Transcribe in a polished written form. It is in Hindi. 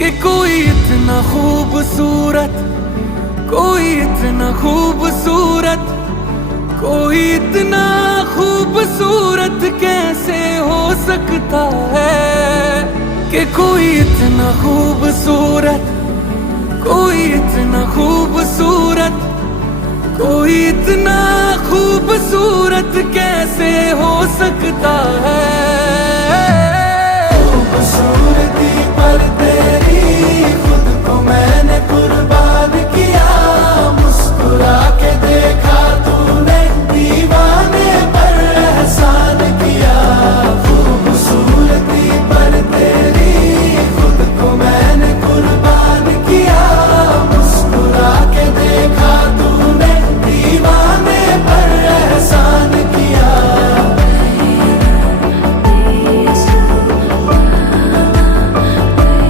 कि कोई इतना खूबसूरत, कोई इतना खूबसूरत, कोई इतना खूबसूरत कैसे हो सकता है। कि कोई इतना खूबसूरत, कोई इतना खूबसूरत, कोई इतना खूबसूरत कैसे हो सकता है। खूबसूरती